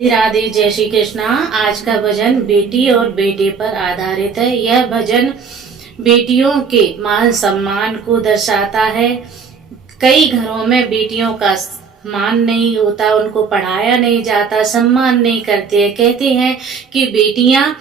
राधे, जय श्री कृष्णा। आज का भजन बेटी और बेटे पर आधारित है। यह भजन बेटियों के मान सम्मान को दर्शाता है। कई घरों में बेटियों का मान नहीं होता, उनको पढ़ाया नहीं जाता, सम्मान नहीं करते। कहते हैं कि बेटियां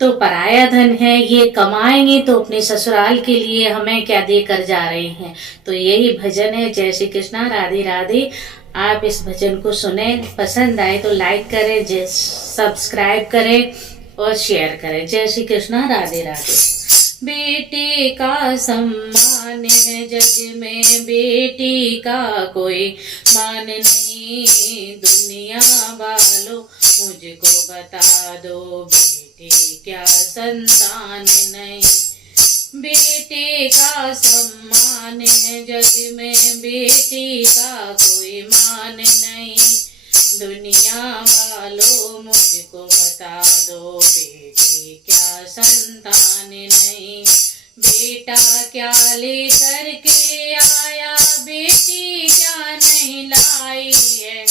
तो पराया धन है, ये कमाएंगी तो अपने ससुराल के लिए हमें क्या देकर जा रही हैं। तो यही भजन है। जय श्री कृष्णा, राधे राधे। आप इस भजन को सुने, पसंद आए तो लाइक करें, सब्सक्राइब करें और शेयर करें। जय श्री कृष्णा, राधे राधे। बेटे का सम्मान है जग में, बेटी का कोई मान नहीं। दुनिया वालों मुझको बता दो, बेटी क्या संतान नहीं। बेटे का सम्मान है जग में, बेटी का कोई मान नहीं। दुनिया वालों मुझको बता दो, बेटी क्या संतान नहीं। बेटा क्या लेकर के आया, बेटी क्या नहीं लाई है।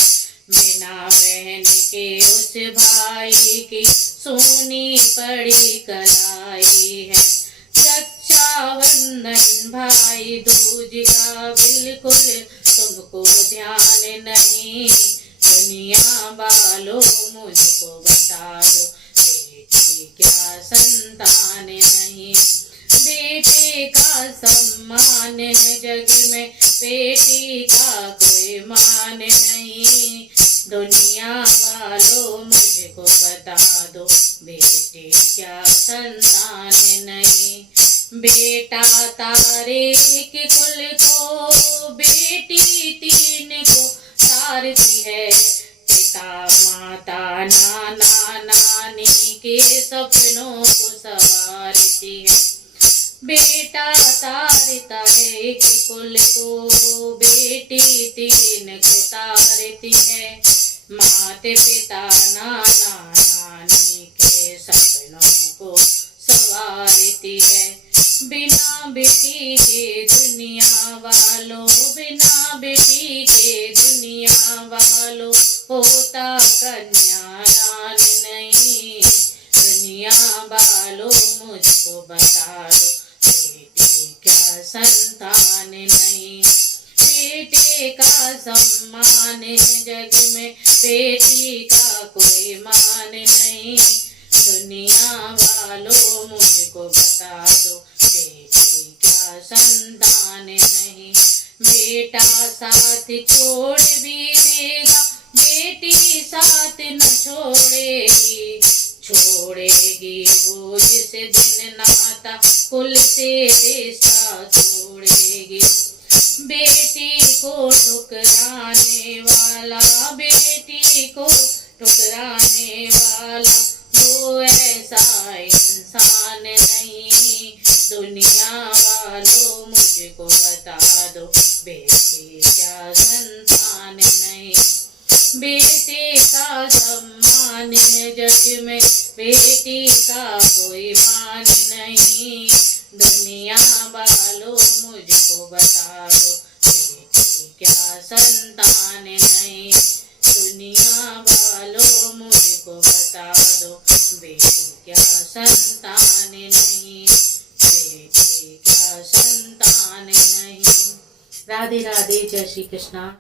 बिना बहन के उस भाई की सोनी पड़ी कलाई है। रक्षाबंधन भाई दूज का बिल्कुल तुमको ध्यान नहीं। दुनिया वालों मुझको बता दो, बेटी क्या संतान नहीं। बेटे का सम्मान है जग में, बेटी का कोई मान नहीं। दुनिया वालों मुझको बता दो, बेटी क्या संतान नहीं। बेटा तारे एक कुल को, बेटी तीन को तारती है। पिता माता नाना नानी के सपनों को संवारती है। बेटा तारता है एक कुल को, बेटी तीन को तारती है। माते पिता नाना नानी के सपनों को संवारती है। बिना बेटी के दुनिया वालों, बिना बेटी के दुनिया वालों होता कन्यादान नहीं। दुनिया वालों मुझको बता दो, बेटी क्या संतान नहीं। बेटे का सम्मान है जग में, बेटी का कोई मान नहीं। दुनिया वालों मुझको बता दो, बेटी क्या संतान नहीं। बेटा साथ छोड़ भी देगा, बेटी साथ न छोड़ेगी। छोड़ेगी वो जिस दिन नाता, कुल से रिश्ता तोड़ेगी। बेटी को ठुकराने वाला, बेटी को ठुकराने वाला वो ऐसा इंसान नहीं। दुनिया वालों मुझको बता दो, बेटी क्या संतान नहीं। बेटे का सम्मान है जग में, बेटी का कोई मान नहीं। दुनिया वालों मुझको बता दो, बेटी क्या संतान नहीं। दुनिया वालों मुझको बता दो, बेटी क्या संतान नहीं। बेटी क्या संतान नहीं। राधे राधे, जय श्री कृष्णा।